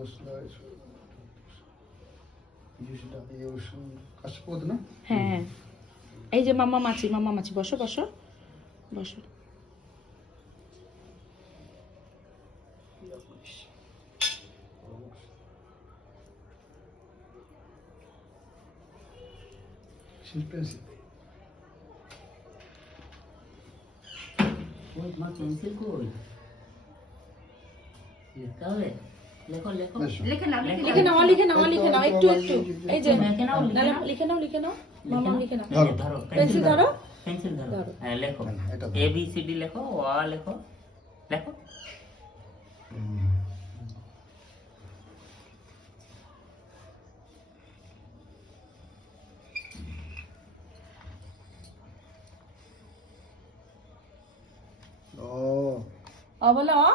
মশলা কাশপদ না? হ্যাঁ এই যে মামা মাছি বসো বসো বসো। পেন্সিল কই লিখতে হবে? লেখো লেখো লিখে নাও একটু এই যে লিখে নাও মামা লিখে নাও। ধরো পেন্সিল ধরো পেন্সিল ধরো। হ্যাঁ লেখো এটা এ বি সি ডি লেখো অ লেখো লেখো। অ বলো অ।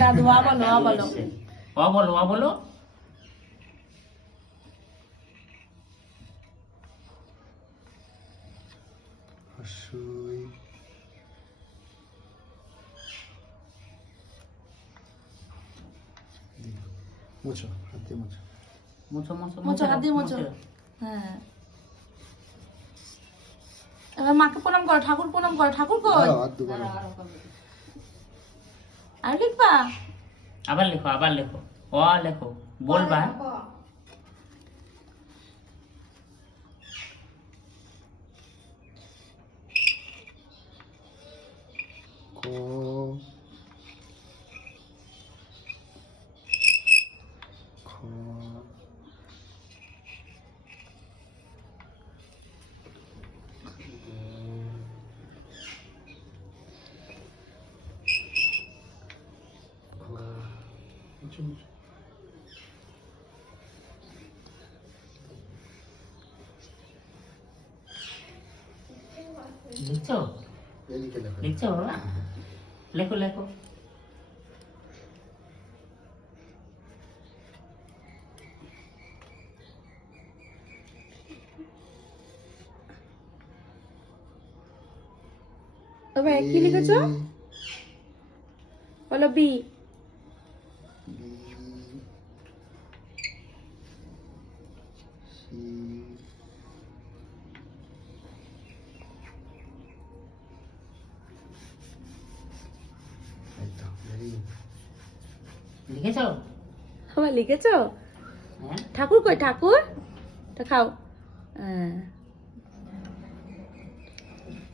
দাদু আ বলো অ বলো অ বলো। মুছো হাত দিয়ে মুছো। মুছো মুছো মোচো হাত দিয়ে মোচো। হ্যাঁ এবার মাকে প্রণাম করো, ঠাকুর প্রণাম করো। ঠাকুর কই? হাত দুবার আর লিখবা? আবার লেখো অ লেখো বলবা। ক খ মুছো মুছো। লিখছো এদিকে লেখো। লিখছো বাবা? লেখো লেখো। তবে কি লিখেছো? বলো বি। লিখেছো? আবার লিখেছো? হ্যাঁ ঠাকুর কই ঠাকুর? তা খাও।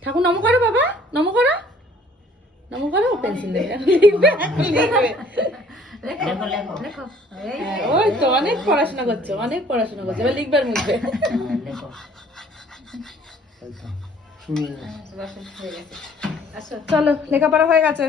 ঠাকুর নম করো বাবা, নম করো পেন্সিল লিখবে। লেখো লেখো ওই তো অনেক পড়াশোনা করছো এবার লিখবার মুখবে। লেখো। শুরু হয়ে গেছে। চলো লেখাপড়া হয়ে গেছে।